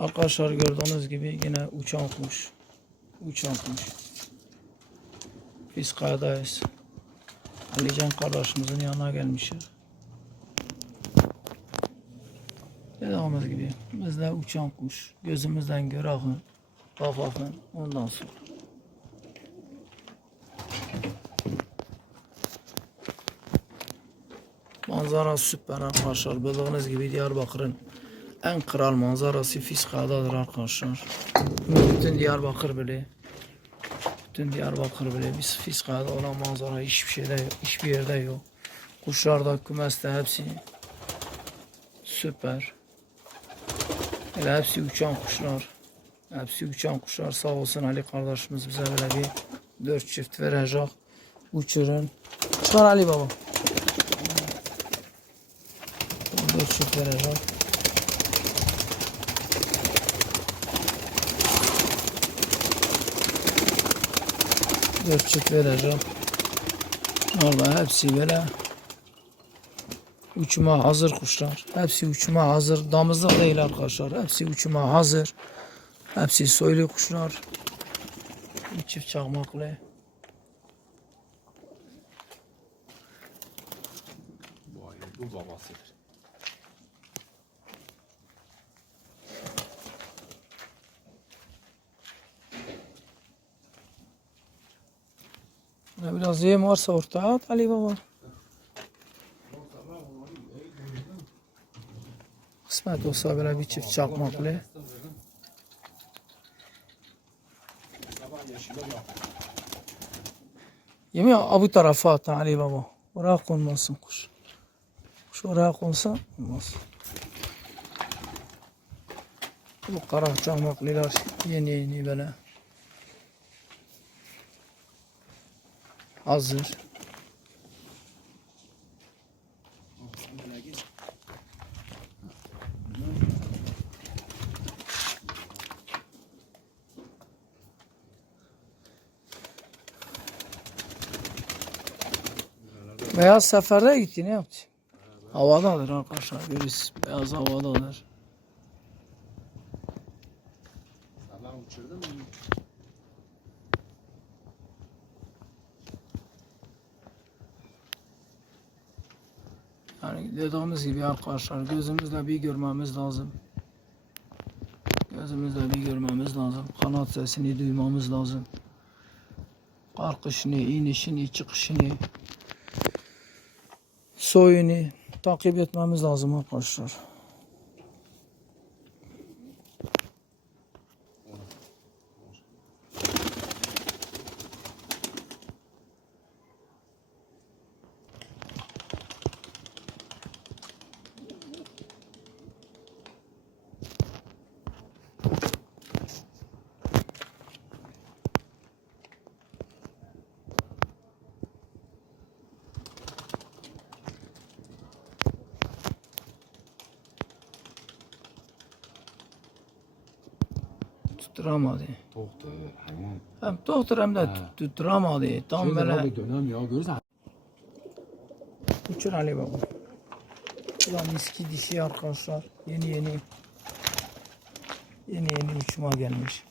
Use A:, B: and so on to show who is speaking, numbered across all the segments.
A: Arkadaşlar gördüğünüz gibi yine uçan kuş. Uçan kuş. Biz kayadayız. Alican kardeşimizin yanına gelmişiz. Dediğimiz gibi bizde uçan kuş. Gözümüzden göre akın. Bak bakın ondan sonra. Manzara süper arkadaşlar. Bildiğiniz gibi Diyarbakır'ın en kral manzarası Fiska'dadır arkadaşlar. Bütün Diyarbakır bile. Bütün Diyarbakır bile. Biz Fiska'da olan manzara hiçbir şeyde yok. Hiçbir yerde yok. Kuşlar da kümeste hepsi süper. Hele hepsi uçan kuşlar. Hepsi uçan kuşlar. Sağ olsun Ali kardeşimiz bize böyle bir dört çift verecek. Uçurun. Çıkar Ali baba. Dört çift verecek. Dört çift vereceğim. Vallahi hepsi böyle uçuma hazır kuşlar. Hepsi uçuma hazır. Damızlık değil arkadaşlar. Hepsi uçuma hazır. Hepsi soylu kuşlar. Çift çakmaklı.
B: Bu babasıdır.
A: Biraz yem varsa ortaya at Ali Baba. Kısmet olsa böyle bir çift çakmaklı. Yemi bu tarafa at Ali Baba. Oraya konmasın kuş. Kuş oraya konsa olmaz. Bu kara çakmaklılar yeni yeni böyle. Hazır. Beyaz seferde gitti ne yaptı? Havadadır arkadaşlar. Birisi beyaz havadadır.
B: Sabah uçurdun mu?
A: Yani dediğimiz gibi arkadaşlar gözümüzle bir görmemiz lazım. Gözümüzle bir görmemiz lazım. Kanat sesini duymamız lazım. Kalkışını, inişini, çıkışını, soyunu takip etmemiz lazım arkadaşlar. Tutturamadı.
B: Doktor, hayvan.
A: Hem doktor hem de tutturamadı. Tam
B: Şöyle
A: böyle
B: abi dönemiyor. Görürsen
A: Uçur Ali Baba. Ulan miski dişi arkadaşlar. Yeni yeni. Yeni yeni uçuma gelmiş.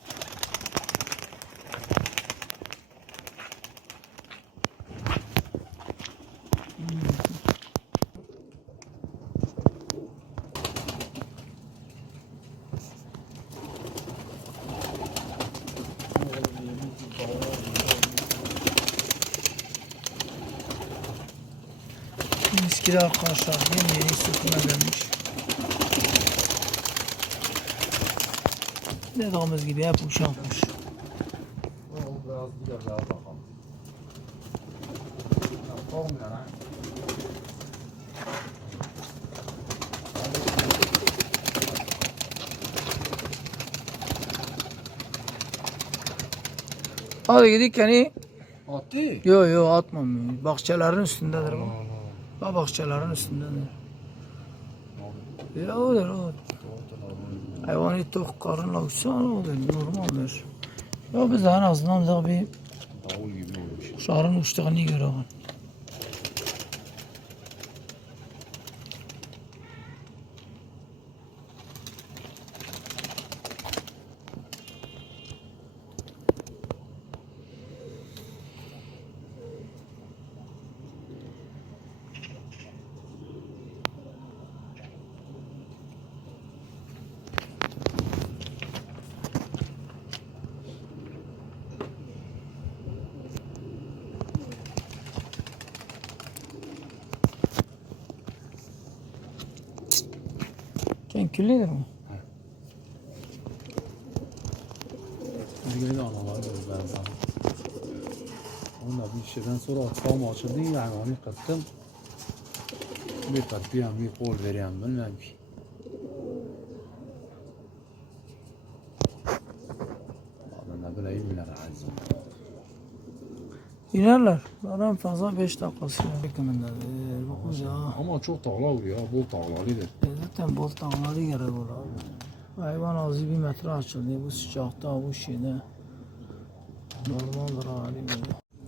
A: Miski de arkadaşlar yeni yeni sırtına gelmiş. Dediğimiz gibi hep
B: ha.
A: Hadi gidik yani.
B: Attı.
A: Yo yo atmam. Bahçelerin üstündedir bu. Ha bahçelerin üstündedir. Ya odur odur. Hayvanı tok karınla uçsa odur normaldir. Ya biz en azından da bir kuşların uçtuğunu görelim. Tenküllidir mi?
B: De analar böyle beyazlar. Onunla bir şeyden sonra atfam açıldı. Hayvanı kıttım. Bir tatbiyem, bir kol vereyim bilmem ki. Vallahi ne bileyim bile razı.
A: İnerler. En fazla 5 dakikası. Hükümündedir. Bu kucağı.
B: Ama çok tağla oluyor. Bol tağlalıdır.
A: E Zaten bol tağları gerek olur abi. Hayvan ağzı bir metre açıldı. Bu sıcakta, bu şeyde. Normaldir Ali böyle.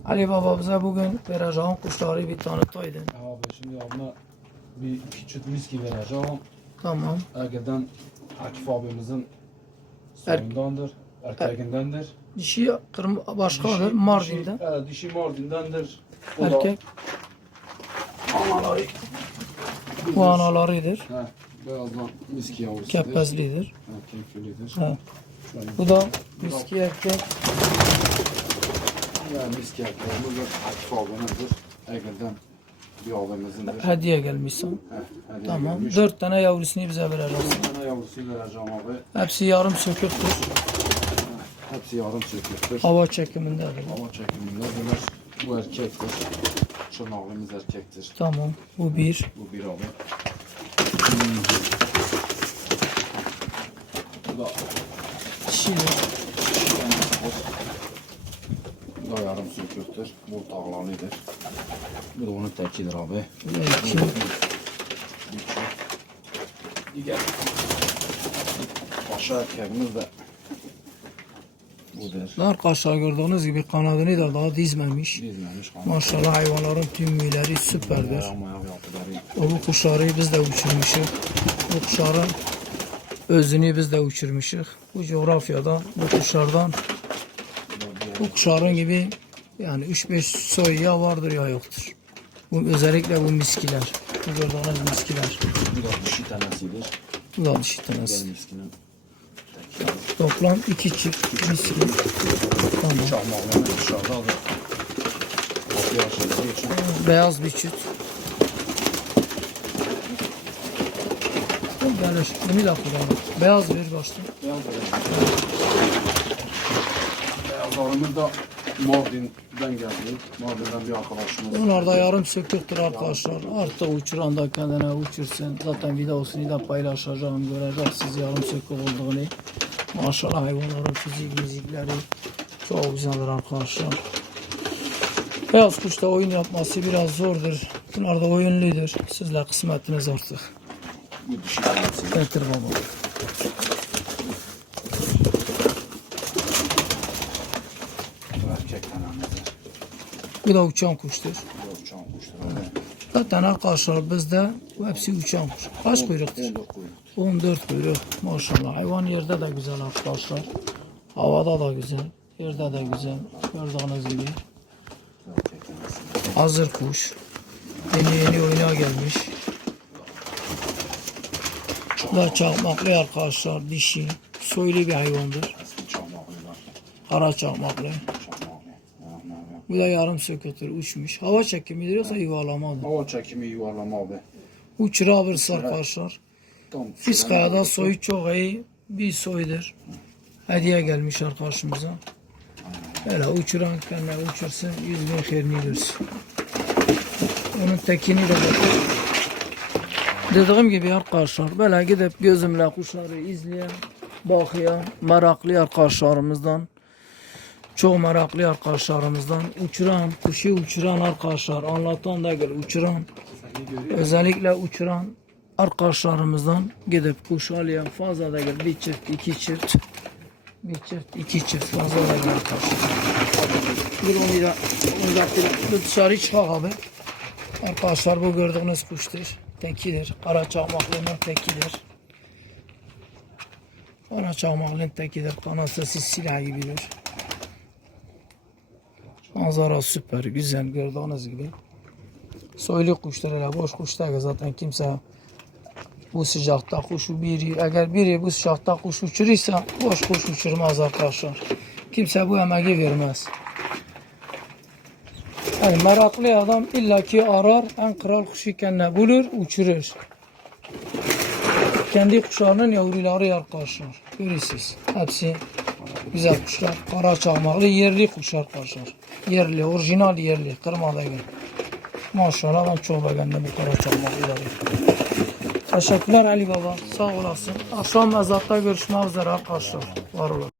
A: Ali Baba bize bugün vereceğin kuşları bir tanıtaydın.
B: Abi şimdi abla bir küçük viski vereceğim.
A: Tamam.
B: Ergeden Akif abimizin soyundandır. Erkeğindendir.
A: Dişi kırm başkadır.
B: Dişi-
A: Mardin'den.
B: Dişi, evet, dişi Mardin'dendir. O da-
A: Erkek.
B: Anaları.
A: Bu analarıdır.
B: He, beyazdan viski yavrusudur.
A: Kepezlidir.
B: Filidir.
A: Ha.
B: Şöyle
A: Bu da viski erkek.
B: yani viski erkeğimiz de Akif abimizdir. Ergeden bir abimizdir.
A: Hediye gelmişsin.
B: He, hediye
A: Tamam.
B: gelmiş.
A: Dört tane yavrusunu bize vereceksin.
B: Bir tane yavrusu vereceğim abi.
A: Hepsi yarım söküktür.
B: Hepsi yarım söküktür.
A: Hava çekimindedir.
B: Hava çekiminde bunlar bu erkektir. Çırnağımız erkektir.
A: Tamam. Bu bir.
B: Bu bir abi. Bu da
A: Dişidir.
B: Bu da yarım söküktür. Bu tağlalıdır. Bu da onun tekidir abi.
A: İki.
B: Diğer Paşa erkeğimiz de budur.
A: Arkadaşlar gördüğünüz gibi kanadını da daha dizmemiş.
B: Dizmemiş.
A: Maşallah hayvanların tüm müyleri süperdir.
B: Ayak
A: bu kuşları biz de uçurmuşuz. Bu kuşların özünü biz de uçurmuşuz. Bu coğrafyada bu kuşlardan bu kuşların gibi yani 3-5 soy ya vardır ya yoktur. Bu, özellikle bu miskiler. Bu gördüğünüz miskiler.
B: Bu da dişi tanesidir.
A: Bu da dişi tanesi. Toplam iki çift miski. Tamam.
B: Dışarıda alır. Kapıyı açıldığı için
A: Beyaz bir çift. Gelir. Bunu da kullanır. Beyaz bir başta.
B: Beyaz Beyazlarımız da Mardin'den geldi. Mardin'den bir arkadaşımız.
A: Bunlar da yarım söküktür arkadaşlar. Artık uçuran da kendine uçursun. Zaten videosunu da paylaşacağım. Göreceksiniz yarım sökük olduğunu. Maşallah hayvanların fizik müzikleri çok güzeldir arkadaşlar. Beyaz kuşta oyun yapması biraz zordur. Bunlar da oyunludur. Sizle kısmetiniz artık. Getir baba.
B: Bu
A: da uçan kuştur. Zaten arkadaşlar bizde hepsi uçan kuş. Kaç kuyruktur?
B: 14 kuyruk.
A: 14 kuyruk. Maşallah. Hayvan yerde de güzel arkadaşlar. Havada da güzel. Yerde de güzel. Gördüğünüz gibi. Hazır kuş. Yeni yeni oyuna gelmiş. Bu da çakmaklı arkadaşlar. Dişi. Soylu bir hayvandır. Kara çakmaklı.
B: Çakmaklı. Ha, ne yapıyor?
A: Bu da yarım sökütür. Uçmuş. Hava çekimidir yoksa yuvalamadır.
B: Hava çekimi yuvarlama abi.
A: Uçurabilirse arkadaşlar.
B: Tam
A: Fiskaya'da soyu çok iyi bir soydur. Hediye gelmiş arkadaşımıza. Böyle uçuran kendine uçursun, yüz bin xeyrini görsün. Onun tekini de bakın. Dediğim gibi arkadaşlar böyle gidip gözümle kuşları izleyen, bakıyan, meraklı arkadaşlarımızdan çok meraklı arkadaşlarımızdan uçuran, kuşu uçuran arkadaşlar, anlatan da gel uçuran özellikle uçuran arkadaşlarımızdan gidip kuş alayan fazla da gel bir çift iki çift bir çift iki çift fazla da gel arkadaşlar. Bir onu da onu dışarı çıkak abi. Arkadaşlar bu gördüğünüz kuştur. Tekidir. Kara çakmaklının tekidir. Kara çakmaklının tekidir. Kanatı silah gibidir. Manzara süper, güzel gördüğünüz gibi. Soylu kuşlar hele boş kuş değil zaten kimse bu sıcakta kuşu biri eğer biri bu sıcakta kuş uçurursa boş kuş uçurmaz arkadaşlar. Kimse bu emeği vermez. Yani meraklı adam illaki arar en kral kuşu kendine bulur uçurur. kendi kuşlarının yavruları arkadaşlar. Görüyorsunuz. Hepsi güzel kuşlar. Kara çakmaklı yerli kuşlar arkadaşlar. Yerli, orijinal yerli. Kırmada gel. Maşallah ben çok beğendim bu kara çakmaklıları. Teşekkürler Ali Baba. Sağ olasın. Akşam mezatta görüşmek üzere arkadaşlar. Var olun.